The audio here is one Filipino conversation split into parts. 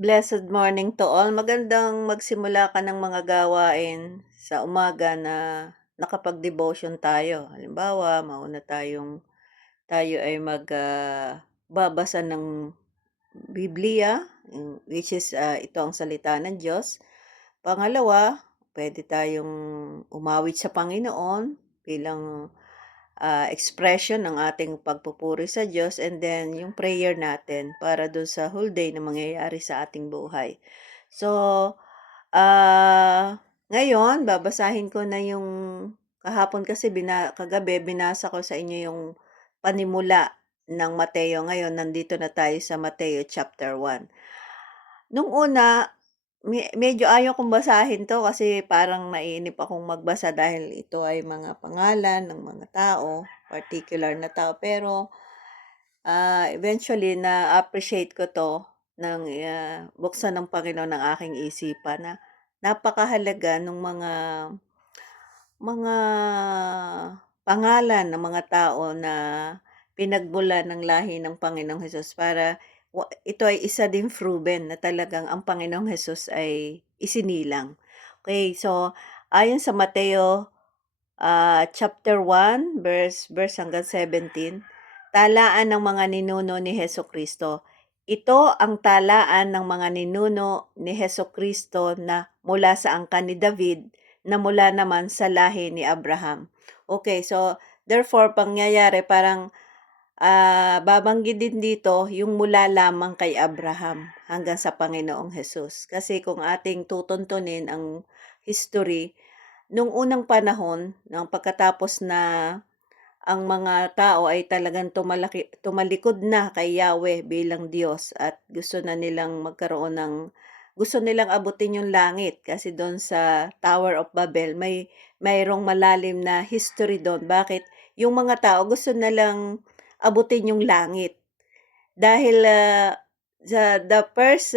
Blessed morning to all. Magandang magsimula ka ng mga gawain sa umaga na nakapag-devotion tayo. Halimbawa, tayo ay babasa ng Biblia, which is ito ang salita ng Diyos. Pangalawa, pwede tayong umawit sa Panginoon bilang expression ng ating pagpupuri sa Diyos, and then yung prayer natin para dun sa whole day na mangyayari sa ating buhay. So, ngayon babasahin ko na yung kahapon kasi kagabi binasa ko sa inyo yung panimula ng Mateo. Ngayon nandito na tayo sa Mateo chapter 1. Nung una, medyo ayaw kong basahin 'to kasi parang naiinip akong magbasa dahil ito ay mga pangalan ng mga tao, particular na tao. Pero, eventually na-appreciate ko 'to ng, buksan ng Panginoon ng aking isipan na napakahalaga nung mga pangalan ng mga tao na pinagmulan ng lahi ng Panginoong Hesus para ito ay isa ding proven na talagang ang Panginoong Hesus ay isinilang. Okay, so ayon sa Mateo chapter 1 verse hanggang 17, talaan ng mga ninuno ni Hesukristo. Ito ang talaan ng mga ninuno ni Hesukristo na mula sa angkan ni David, na mula naman sa lahi ni Abraham. Okay, so therefore pangyayari parang babanggit din dito yung mula lamang kay Abraham hanggang sa Panginoong Hesus. Kasi kung ating tutuntunin ang history, nung unang panahon, ng pagkatapos na ang mga tao ay talagang tumalikod na kay Yahweh bilang Diyos at gusto nilang abutin yung langit kasi doon sa Tower of Babel mayroong malalim na history doon. Bakit? Yung mga tao gusto nilang abutin yung langit. Dahil sa the first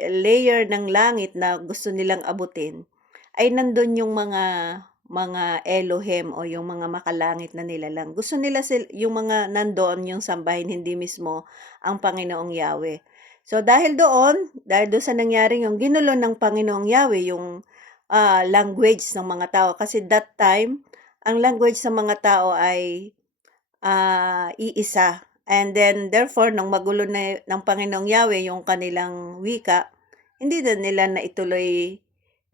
layer ng langit na gusto nilang abutin ay nandun yung mga Elohim o yung mga makalangit na nilalang. Gusto nila yung mga nandoon yung sambahin, hindi mismo ang Panginoong Yahweh. So dahil doon sa nangyaring yung ginulo ng Panginoong Yahweh yung language ng mga tao, kasi that time ang language ng mga tao ay iisa. And then therefore nung magulo na ng Panginoong Yahweh yung kanilang wika, hindi na nila naituloy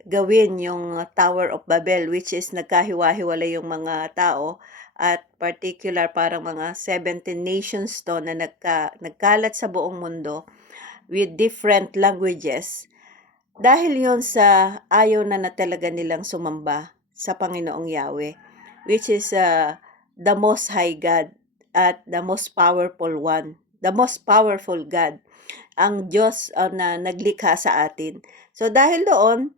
gawin yung Tower of Babel, which is nagkahiwa-hiwalay yung mga tao, at particular parang mga 17 nations to na nagkalat sa buong mundo with different languages. Dahil yon sa ayaw na talaga nilang sumamba sa Panginoong Yahweh, which is the Most High God at the most powerful one, the most powerful God, ang Diyos na naglikha sa atin. So dahil doon,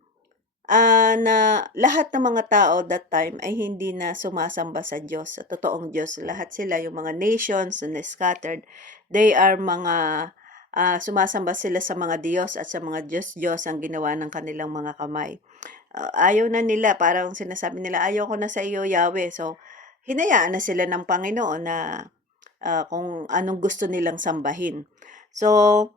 na lahat ng mga tao that time ay hindi na sumasamba sa Diyos, sa totoong Diyos. Lahat sila, yung mga nations na scattered, they are sumasamba sila sa mga Diyos at sa mga Diyos ang ginawa ng kanilang mga kamay. Ayaw na nila, parang sinasabi nila, ayaw ko na sa iyo, Yahweh. So, hinayaan na sila ng Panginoon na kung anong gusto nilang sambahin. So,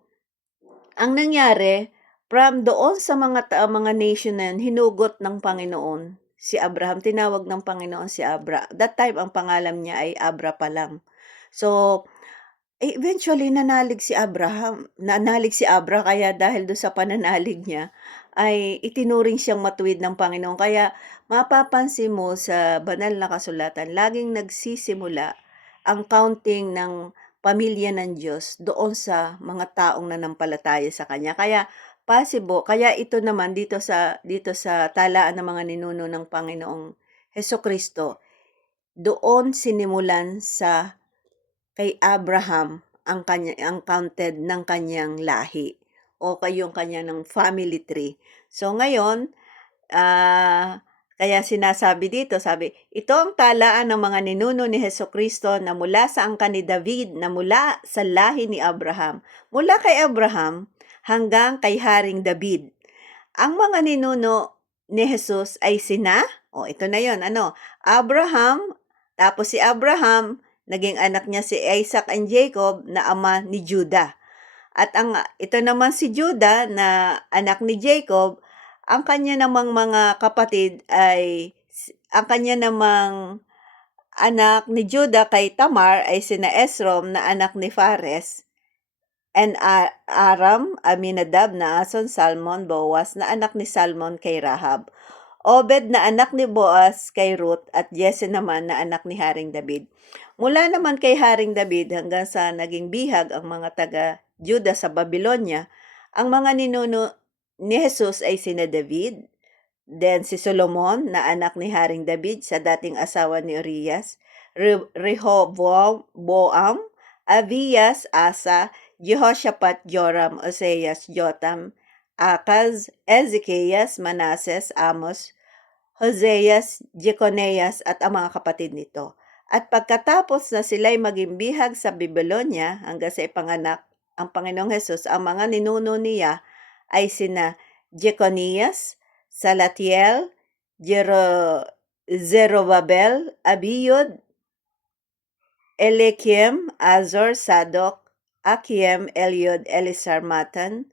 ang nangyari, from doon sa mga nation na yun, hinugot ng Panginoon si Abraham. Tinawag ng Panginoon si Abra. That time, ang pangalan niya ay Abra pa lang. So, eventually nanalig si Abra, kaya dahil doon sa pananalig niya ay itinuring siyang matuwid ng Panginoon. Kaya mapapansin mo sa banal na kasulatan, laging nagsisimula ang counting ng pamilya ng Diyos doon sa mga taong nanampalataya sa Kanya. Kaya ito naman dito sa talaan ng mga ninuno ng Panginoong Hesukristo, doon sinimulan kay Abraham ang counted ng kanyang lahi o yung kanya ng family tree. So ngayon, kaya sinasabi dito, sabi, ito ang talaan ng mga ninuno ni Hesukristo na mula sa angkan ni David, na mula sa lahi ni Abraham. Mula kay Abraham hanggang kay Haring David. Ang mga ninuno ni Jesus ay ito na yon, Abraham, tapos si Abraham, naging anak niya si Isaac and Jacob na ama ni Judah. At ito naman si Judah na anak ni Jacob, ang kanya namang mga kapatid ay ang kanya namang anak ni Judah kay Tamar ay sina Esrom na anak ni Phares, and Aram, Aminadab, Naason, Salmon, Boaz na anak ni Salmon kay Rahab, Obed na anak ni Boaz kay Ruth, at Jesse naman na anak ni Haring David. Mula naman kay Haring David hanggang sa naging bihag ang mga taga-Juda sa Babylonia, ang mga ninuno ni Jesus ay sina David, then si Solomon na anak ni Haring David sa dating asawa ni Urias, Rehoboam, Abias, Asa, Jehoshaphat, Joram, Oseas, Jotam, Akaz, Ezekias, Manases, Amos, Hoseas, Jeconias at ang mga kapatid nito. At pagkatapos na sila'y maging bihag sa Babylonia hanggang sa ipanganak ang Panginoong Hesus, ang mga ninuno niya ay sina Jeconias, Salatiel, Zerobabel, Abiyud, Eliakim, Azor, Sadok, Akiem, Eliud, Elisar, Matan,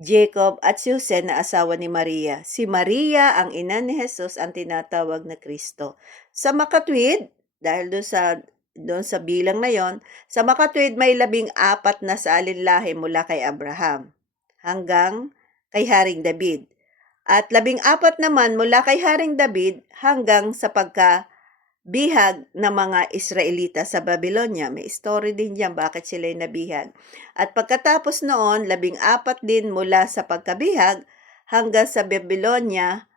Jacob at si Jose na asawa ni Maria. Si Maria, ang ina ni Jesus, ang tinatawag na Kristo. Sa makatwid, dahil doon sa bilang na yon, sa makatwid may 14 na sa alinlahi mula kay Abraham hanggang kay Haring David. At 14 naman mula kay Haring David hanggang sa bihag ng mga Israelita sa Babylonia. May story din diyan bakit sila'y nabihag. At pagkatapos noon, 14 din mula sa pagkabihag hanggang sa Babylonia,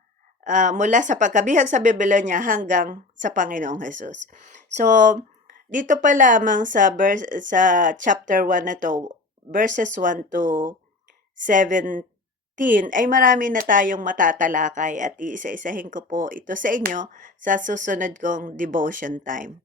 mula sa pagkabihag sa Babylonia hanggang sa Panginoong Hesus. So, dito pa lamang sa chapter 1 na to, verses 1 to 17, ay marami na tayong matatalakay at iisa-isahin ko po ito sa inyo sa susunod kong devotion time.